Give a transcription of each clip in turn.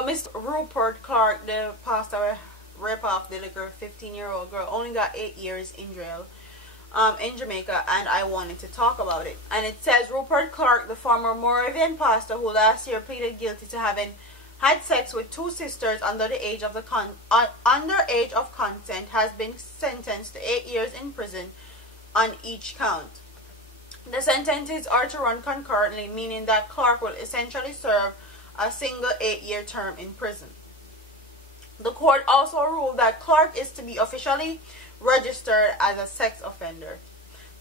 So Mr. Rupert Clark, the pastor rip off the little 15-year-old girl, only got 8 years in jail in Jamaica, and I wanted to talk about it. And it says Rupert Clark, the former Moravian pastor who last year pleaded guilty to having had sex with 2 sisters under the age of consent, has been sentenced to 8 years in prison on each count. The sentences are to run concurrently, meaning that Clark will essentially serve a single 8-year term in prison. The court also ruled that Clark is to be officially registered as a sex offender.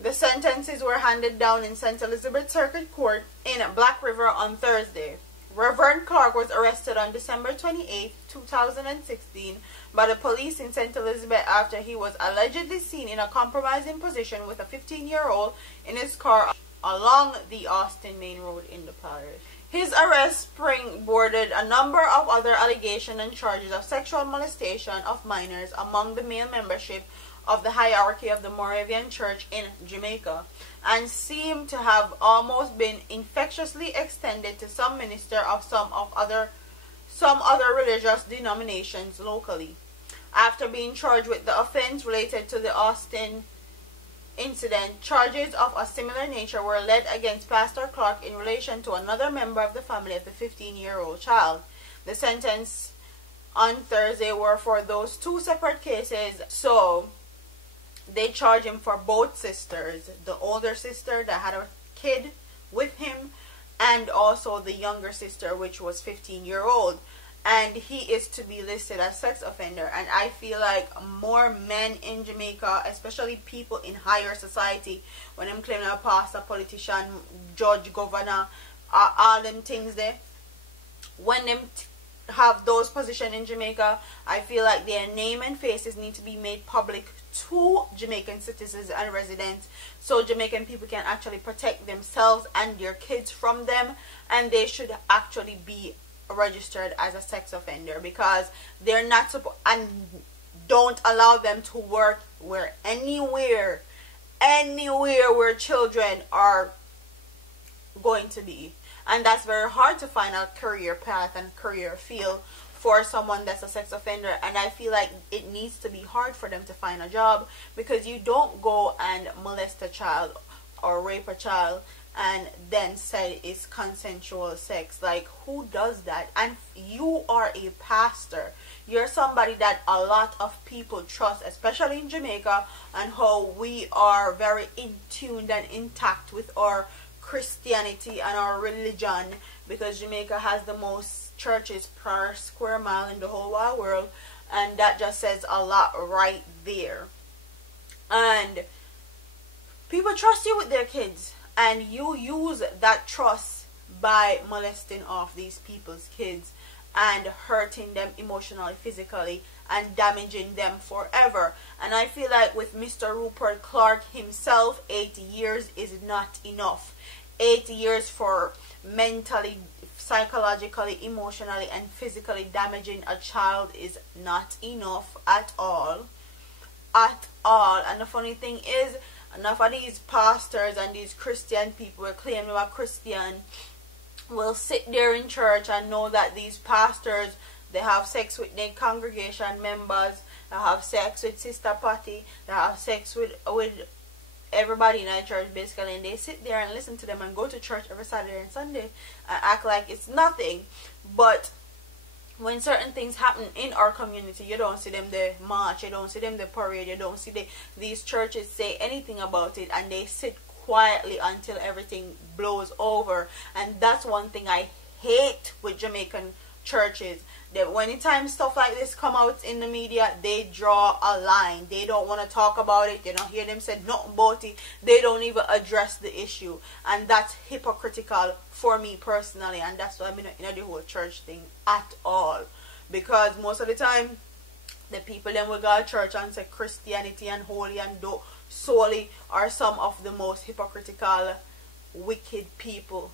The sentences were handed down in St. Elizabeth Circuit Court in Black River on Thursday. Reverend Clark was arrested on December 28, 2016 by the police in St. Elizabeth after he was allegedly seen in a compromising position with a 15-year-old in his car along the Austin Main Road in the parish. His arrest springboarded a number of other allegations and charges of sexual molestation of minors among the male membership of the hierarchy of the Moravian Church in Jamaica, and seemed to have almost been infectiously extended to some ministers of some other religious denominations locally. After being charged with the offense related to the Austin incident, charges of a similar nature were led against Pastor Clark in relation to another member of the family of the 15-year-old child. The sentence on Thursday were for those 2 separate cases, so they charged him for both sisters, the older sister that had a kid with him, and also the younger sister, which was 15-year-old. And he is to be listed as sex offender. And I feel like more men in Jamaica, especially people in higher society, when them claim a pastor, politician, judge, governor, all them things there, when them have those positions in Jamaica, I feel like their name and faces need to be made public to Jamaican citizens and residents, so Jamaican people can actually protect themselves and their kids from them, and they should actually be registered as a sex offender, because they're not supposed, and don't allow them to work anywhere where children are going to be. And that's very hard to find a career path and career field for someone that's a sex offender. And I feel like it needs to be hard for them to find a job, because you don't go and molest a child or rape a child and then say it's consensual sex. Like, who does that? And you are a pastor. You're somebody that a lot of people trust, especially in Jamaica, and how we are very in tuned and intact with our Christianity and our religion, because Jamaica has the most churches per square mile in the whole wide world, and that just says a lot right there. And people trust you with their kids, and you use that trust by molesting off these people's kids and hurting them emotionally, physically, and damaging them forever. And I feel like with Mr. Rupert Clark himself, 8 years is not enough. 8 years for mentally, psychologically, emotionally, and physically damaging a child is not enough at all. At all. And the funny thing is, enough of these pastors and these Christian people who claim they are Christian will sit there in church and know that these pastors, they have sex with their congregation members, they have sex with Sister Patty, they have sex with everybody in our church basically, and they sit there and listen to them and go to church every Saturday and Sunday and act like it's nothing. But when certain things happen in our community, you don't see them the march, you don't see them the parade, you don't see these churches say anything about it, and they sit quietly until everything blows over. And that's one thing I hate with Jamaican churches, that when anytime stuff like this come out in the media, they draw a line. They don't want to talk about it. They don't hear them say nothing about it. They don't even address the issue, and that's hypocritical for me personally. And that's why I'm not in the whole church thing at all, because most of the time the people then will go to church and say Christianity and holy and solely are some of the most hypocritical, wicked people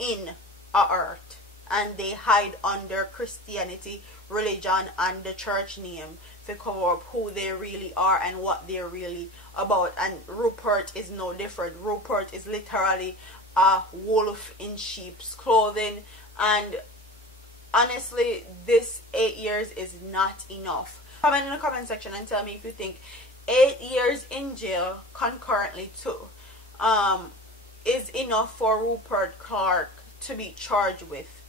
in our earth. And they hide under Christianity, religion, and the church name to cover up who they really are and what they're really about. And Rupert is no different. Rupert is literally a wolf in sheep's clothing. And honestly, this 8 years is not enough. Comment in the comment section and tell me if you think 8 years in jail concurrently too is enough for Rupert Clark to be charged with.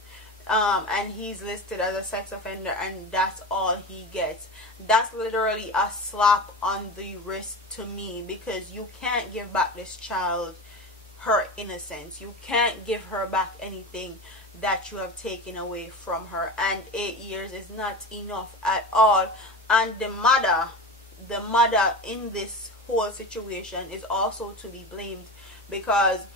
And he's listed as a sex offender, and that's all he gets. That's literally a slap on the wrist to me, because you can't give back this child her innocence. You can't give her back anything that you have taken away from her, and 8 years is not enough at all. And the mother in this whole situation is also to be blamed, because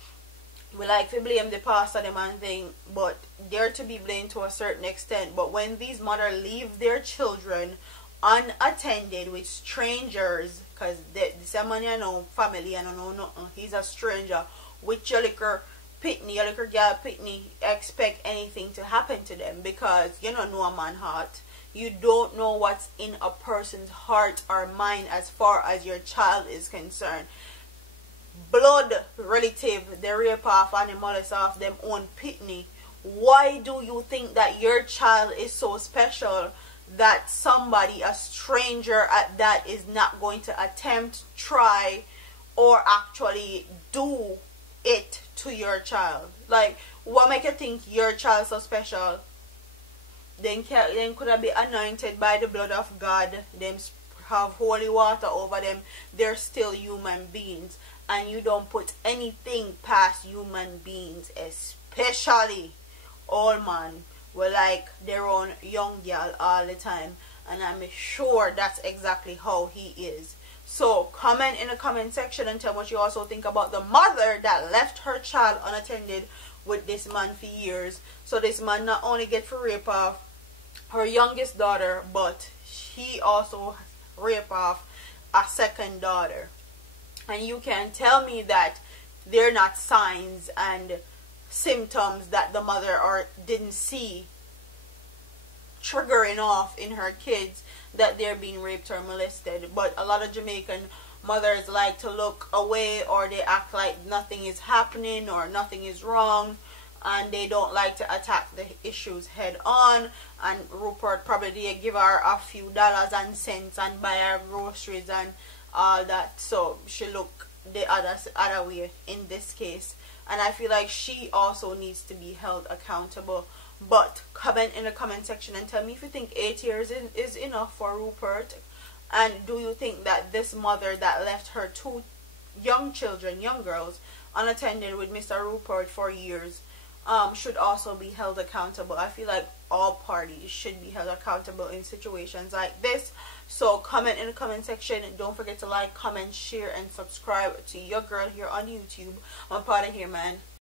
we like to blame the pastor them and thing, but they're to be blamed to a certain extent. But when these mothers leave their children unattended with strangers, because this man, you know, family, I don't know nothing, he's a stranger with your little pitney, your little girl pitney, expect anything to happen to them, because you don't know a man's heart. You don't know what's in a person's heart or mind as far as your child is concerned. Blood relative, they rape off and they molest off them own pitney. Why do you think that your child is so special that somebody, a stranger at that, is not going to attempt, try, or actually do it to your child? Like, what make you think your child so special? Then could have been anointed by the blood of God. Them have holy water over them. They're still human beings. And you don't put anything past human beings, especially old man will like their own young girl all the time. And I'm sure that's exactly how he is. So comment in the comment section and tell me what you also think about the mother that left her child unattended with this man for years. So this man not only get for rape off her youngest daughter, but he also rape off a second daughter. And you can tell me that they're not signs and symptoms that the mother didn't see triggering off in her kids that they're being raped or molested. But a lot of Jamaican mothers like to look away, or they act like nothing is happening or nothing is wrong, and they don't like to attack the issues head on. And Rupert probably did give her a few dollars and cents and buy her groceries and all that, so she look the other way in this case. And I feel like she also needs to be held accountable. But comment in the comment section and tell me if you think 8 years is enough for Rupert, and do you think that this mother that left her two young children, young girls, unattended with Mr. Rupert for years should also be held accountable? I feel like all parties should be held accountable in situations like this. So comment in the comment section. Don't forget to like, comment, share, and subscribe to your girl here on YouTube. I'm part of here, man.